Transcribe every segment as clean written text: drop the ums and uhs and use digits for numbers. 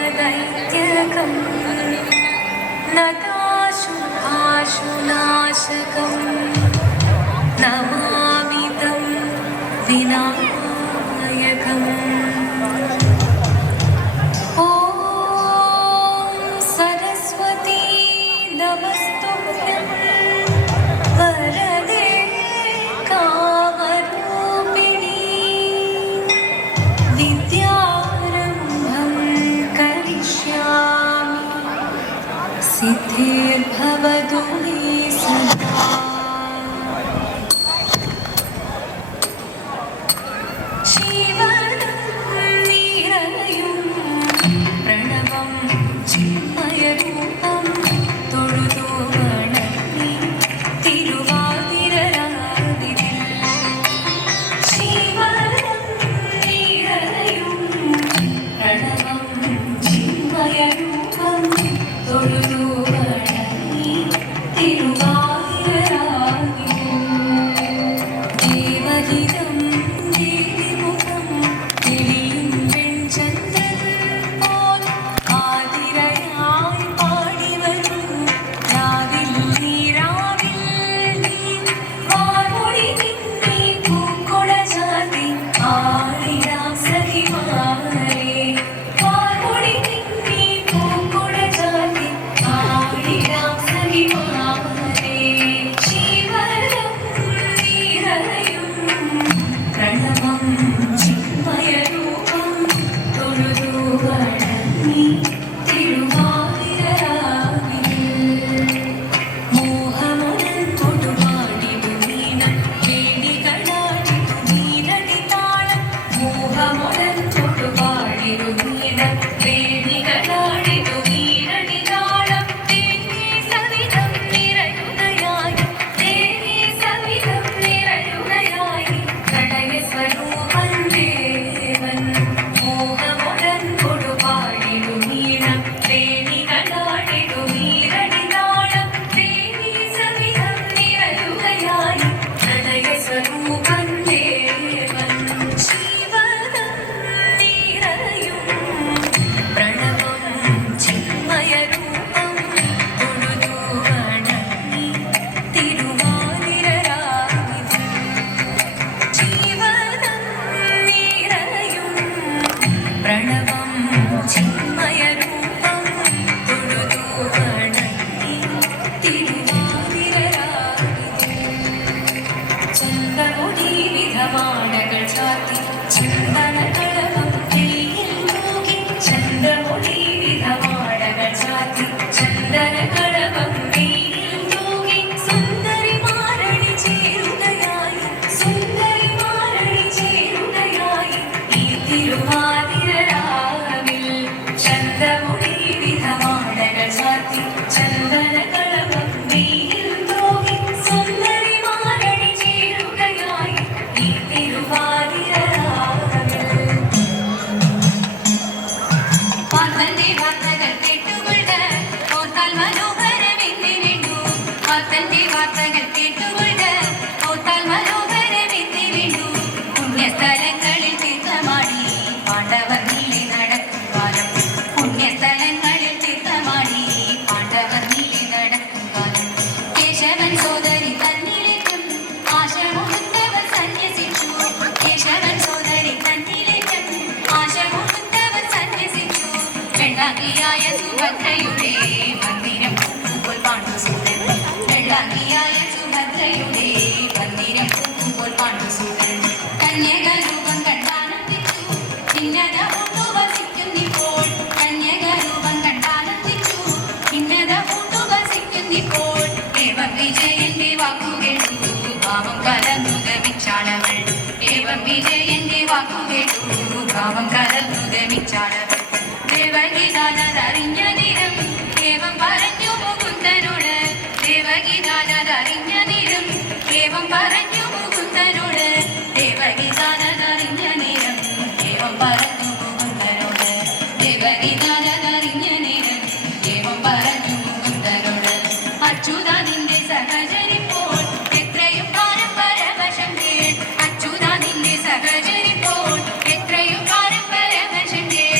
काशिदेभदैत्यकं नताशुभाशुनाशकं नमामि तं विनायकम्। ॐ सरस्वती नमस्तुभ्यं वरदे कामरूपिणी विद्यारम्भं करिष्यामि सिद्धिर्भवतु मे सदा। शिवनं निरयुं प्रणवं चिन्मयरूपं തൊഴുതു വണങ്ങി തിരുവാതിരരാവിതിൽ ശിവനം നിറയും പ്രണവം ചിന്മയരൂപം തൊഴുതു വണങ്ങി തിരുവാതിരരാവിതിൽ ദേവഹിതം ദേവിമുഖം തെളിയും വെൺചന്ദ്രൻ പോൽ ആതിരയായി പാടി വരൂ രാവിൽ നീരാവിൽ നീ വാർമൊഴി നിന്നെ പൂക്കുള ചാർത്തി ആടിടാം സഖിമാരെ വാർമൊഴി നിന്നെ പൂക്കുള ചാർത്തി ആടിടാം സഖിമാരെ ശിവനം നിറയും പ്രണവം ചിന്മയരൂപം തൊഴുതു വണങ്ങി തിരുവാതിരരാവിൽ മോഹമുടൻ തൊടുപാടിടു വീണം വേണികളാടിടു നീരടി താളം മോഹമുടൻ തൊടുപാടിടു വീണം വേണികളാടിടു നീരടി താളം ദേവി സവിധം നിറയുകയായി ദേവി സവിധം നിറയുകയായി പ്രണയ സ്വരൂപൻ ദേവൻ മോഹമുടൻ തൊടുപാടിടു വീണം വേണികളാടിടു നീരടി താളം ദേവി സവിധം നിറയുകയായി പ്രണയ സ്വരൂപൻ ദേവൻ ശിവനം നിറയും പ്രണവം ചിന്മയരൂപം തൊഴുതു വണങ്ങി തിരുവാതിരരാവിതിൽ ജീവനം നിറയും പ്രണവം ചിന്മയരൂപം തൊഴുതു വണങ്ങി തിരുവാതിരരാവിതിൽ ചന്ദമുടി വിധവാടകൾ ചാത്തി ചന്ദനകളവം തീയിൽ തൂകി ചന്ദമുടി വിധവാടകൾ ചാത്തി ചന്ദനകളവം തീയിൽ തൂകി സുന്ദരിമാരണി ചേരുകയായി സുന്ദരിമാരണി ചേരുകയായി ഈ തിരുവാതിരരാവിൽ ചന്ദമുടി വിധവാടകൾ ചാത്തി ചന്ദനകളവം തീയിൽ തൂകി സുന്ദരിമാരണി ചേരുകയായി ഈ തിരുവാതിരരാവിൽ പാത്തന്റെ വാർത്തകൾ കേട്ടുകൊണ്ട് ഓർത്താൽ മനോഹരമെന്നിരിണ്ടു പാത്തന്റെ വാർത്തകൾ കേട്ടുകൊണ്ട് ഓർത്താൽ മനോഹരമെന്നിരിണ്ടു പുണ്യസ്ഥലങ്ങളിൽ തീർത്ഥമാടി പാണ്ഡവർ നീളെ നടക്കും കാലം പുണ്യസ്ഥലങ്ങളിൽ തീർത്ഥമാടി പാണ്ഡവർ നീളെ നടക്കും കാലം കേശവൻ സോദരി തന്നിലേക്കും ആശമുടുത്തവർ സന്യസിച്ചു കേശവൻ സോദരി തന്നിലേക്കും ആശമുടുത്തവർ സന്യസിച്ചു വെള്ളാങ്കിയായ സുഭദ്രയുടെ മന്ദിരം പൂക്കുമ്പോൾ പാണ്ഡുസൂരൻ വെള്ളാങ്കിയായ സുഭദ്രയുടെ മന്ദിരം പൂക്കുമ്പോൾ പാണ്ഡുസൂരൻ കന്യകരൂപം കണ്ടാനന്ദിച്ചു ഭിന്നത പൂണ്ടു വസിക്കുന്നിപ്പോൾ കന്യകരൂപം കണ്ടാനന്ദിച്ചു ഭിന്നത പൂണ്ടു വസിക്കുന്നിപ്പോൾ ഏവം വിജയന്റെ വാക്കുകേട്ടു ഭാവം കലർന്നു ഗമിച്ചാളവൾ ഏവം വിജയന്റെ വാക്കുകേട്ടു ഭാവം കലർന്നു ഗമിച്ചാളവൾ ദേവഗീതാനതറിഞ്ഞ നിരം ഏവം പറഞ്ഞു മുകുന്ദനോട് ദേവഗീതാനതറിഞ്ഞ നിരം ഏവം പറഞ്ഞു മുകുന്ദനോട് ദേവഗീതാനതറിഞ്ഞ നിരം ഏവം പറഞ്ഞു മുകുന്ദനോട് ദേവഗീതാനതറിഞ്ഞ നിരം ഏവം പറഞ്ഞു മുകുന്ദനോട് അച്യുതാനിന്റെ സഹചരിപ്പോൾ എത്രയും കാലം പരവശം കേൾ അച്യുതാനിന്റെ സഹചരിപ്പോൾ എത്രയും കാലം പരവശം കേൾ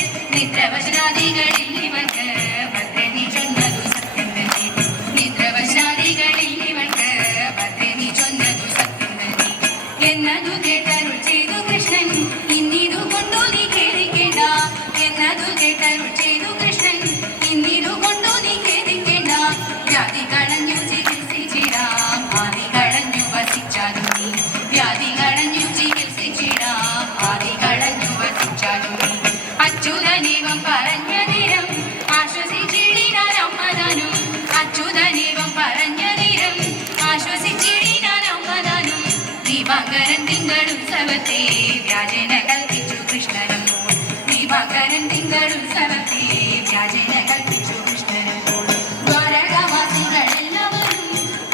വ്യാജന കൽപ്പിച്ചു കൃഷ്ണനപ്പോൾ ദിവാകരൻ തിങ്കളുത്സവത്തെ വ്യാജന കൽപ്പിച്ചു കൃഷ്ണനപ്പോൾ ദ്വാരകാവാസികളെല്ലാവരും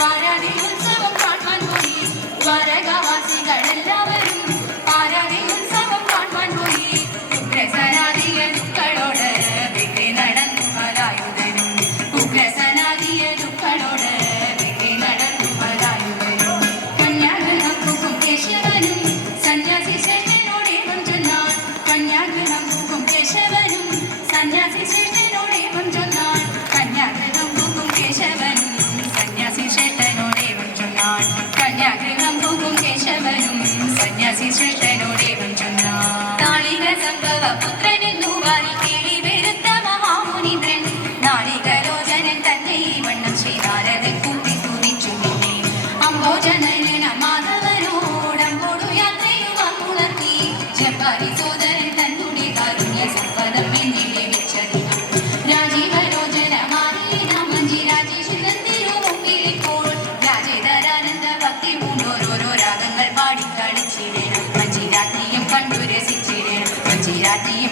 പാരാതി ഉത്സവം കാണുവാൻ പോയി ദ്വാരകാവാസികളെല്ലാവരും പാരാതി ഉത്സവം കാണുവാൻ പോയി ഉഗ്രസനാദിയ ദുഃഖളോട് വെട്ടി നടന്നു പലായുധനും ഉഗ്രസനാദിയ ദുഃഖളോട് വെട്ടി നടന്നു പലായുധനും കന്യാഗ്രഹം പൂക്കും കേശവനും സന്യാസി ശ്രേഷ്ഠനോടേവം ചൊന്നാൻ കന്യാഗ്രഹം പൂക്കും കേശവനും സന്യാസി ശ്രേഷ്ഠനോടേവം ചൊന്നാൻ കന്യാഗ്രഹം പൂക്കും കേശവനും സന്യാസി ശ്രേഷ്ഠനോടേവം ചൊന്നാൻ കന്യാഗ്രഹം പൂക്കും കേശവനും സന്യാസി ശ്രേഷ്ഠനോടേവം ചൊന്നാൻ നാളിക സംഭവ പുത്രനെന്നു വാരി കേളി വെരുത്ത മഹാമുനിന്ദ്രൻ നാളികലോചനൻ തന്നെ ഈ വണ്ണം ശ്രീനാരദൻ കൂട്ടി സ്തുതിച്ചു നിന്നെ അംബോജനയന മാധവനോടമ്പോടു യാത്രയുമാണുണർത്തി ജപ്പാരി സോദരൻ തന്നുടെ കാരുണ്യ സമ്പദം എന്നിൽ ലഭിച്ചതിനും രാജീവലോചനമായി മഞ്ജി രാജേഷിലെത്തിയോ മുമ്പിലിപ്പോൾ രാജേതരാനന്ദ ഭക്തി പൂണ്ടോരോരോ രാഗങ്ങൾ പാടി കളിച്ചിടണം മഞ്ജിരാത്രിയും കണ്ടു രസിച്ചിടണം മഞ്ജിരാത്രിയും